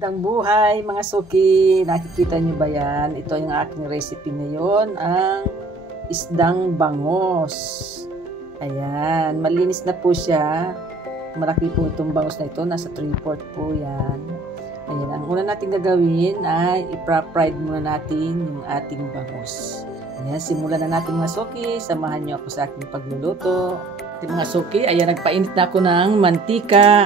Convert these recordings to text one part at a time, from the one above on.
Magandang buhay mga suki, nakikita niyo ba yan? Ito yung aking recipe ngayon, ang isdang bangos. Ayan, malinis na po siya. Malaki po itong bangos na ito, nasa 3/4 po yan. Ayan, ang una natin gagawin ay i-fried muna natin yung ating bangos. Ayan, simulan na natin mga suki, samahan niyo ako sa aking pagluluto. Mga suki, ayan, nagpainit na ako ng mantika.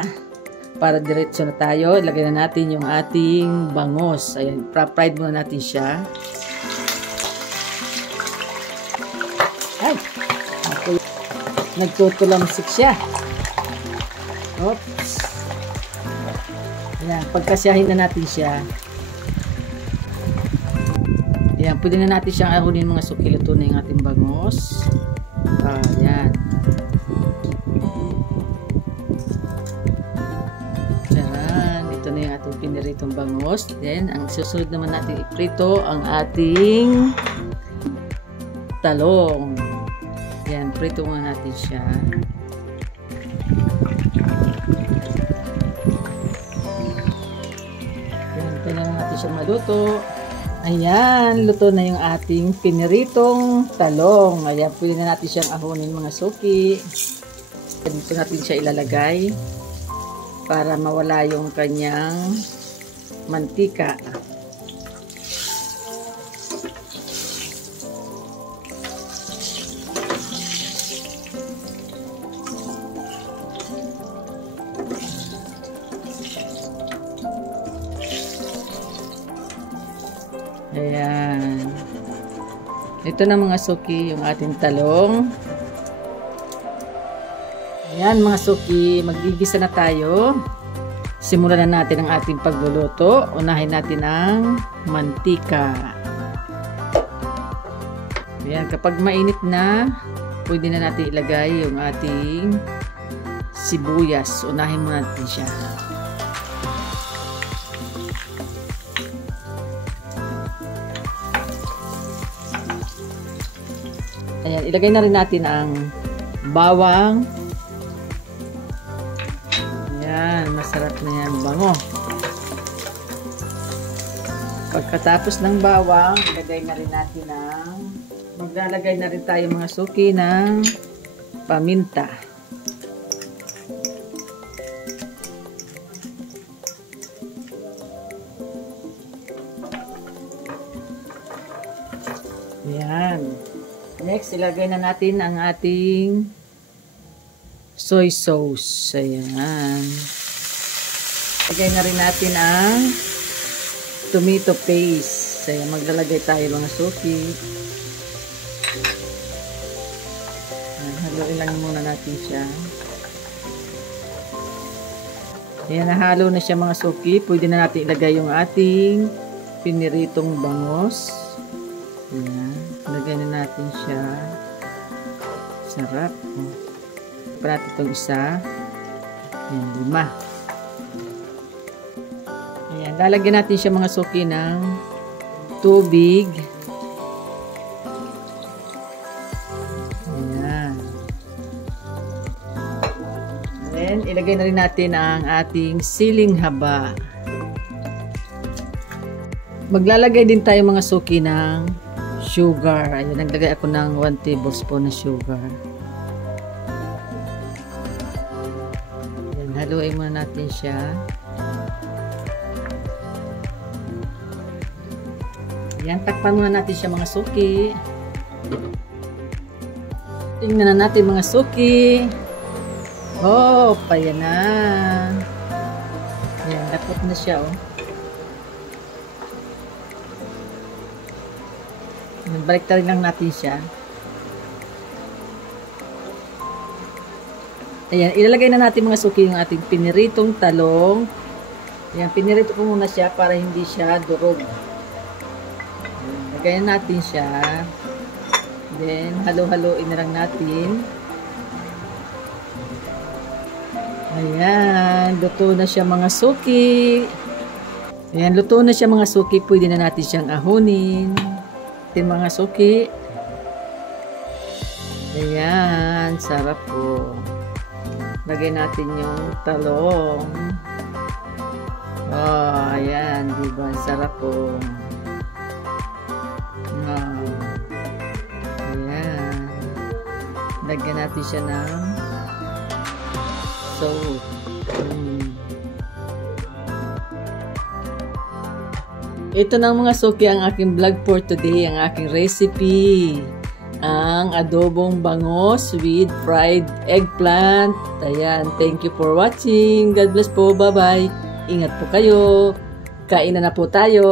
Para diretso na tayo, ilagay na natin yung ating bangos. Ayan, fried muna natin siya. Ay, ako, nagtutulamsik siya. Oops. Ayan, pagkasyahin na natin siya. Ayan, pwede na natin siyang ahunin mga suki. Luto na yung ating bangos. Ayan. Ating piniritong bangos. Then, ang susunod naman natin iprito ang ating talong. Yan, prito muna natin siya. Yan, ito na natin siya maluto. Ayan, luto na yung ating piniritong talong. Ayan, pwede na natin siyang ahunin mga suki. Dito natin siya ilalagay para mawala yung kanyang mantika. Ayan. Ito na mga suki, yung ating talong. Ayan mga suki, magigisa na tayo. Simulan na natin ang ating pagluluto. Unahin natin ang mantika. Ayan, kapag mainit na, pwede na natin ilagay yung ating sibuyas. Unahin muna natin siya. Ayan, ilagay na rin natin ang bawang. Yan, masarap na yan, bango. Pagkatapos ng bawang, ilagay na rin natin maglalagay na rin tayo mga suki ng paminta. Yan. Next, ilagay na natin ang ating soy sauce. Ayan. Lagay na rin natin ang tomato paste. Ayan, maglalagay tayo mga suki. Ayan, haluin lang muna natin siya. Ayan, nahalo na siya mga suki. Pwede na natin ilagay yung ating piniritong bangos. Ayan, ilagay na natin siya. Sarap. Natin itong isa. Ayan, 5. Ayan, lalagyan natin siya mga suki ng tubig. Ayan. Then, ilagay na rin natin ang ating siling haba. Maglalagay din tayo mga suki ng sugar. Ayan, naglagay ako ng 1 tablespoon na sugar. Haluin muna natin siya. Yan, takpan muna natin siya mga suki. Tingnan na natin mga suki. Oh, payan na. Yan, dakot na siya, oh. Balik tayo lang natin siya. Ayan, ilalagay na natin mga suki yung ating piniritong talong. Ayan, pinirito ko muna siya para hindi siya durog. Ayan, lagayan natin siya. Then, halo-haloin na lang natin. Ayan, luto na siya mga suki. Ayan, luto na siya mga suki. Pwede na natin siyang ahunin. Ayan mga suki. Ayan, sarap po. Lagay natin yung talong. Oh, ayan, diba? Sarap po. Wow. Ayan. Lagyan natin siya ng soap. Ito na mga suki ang aking vlog for today, ang aking recipe. Ang adobong bangos with fried eggplant. Ayan, thank you for watching. God bless po, bye-bye. Ingat po kayo. Kain na po tayo.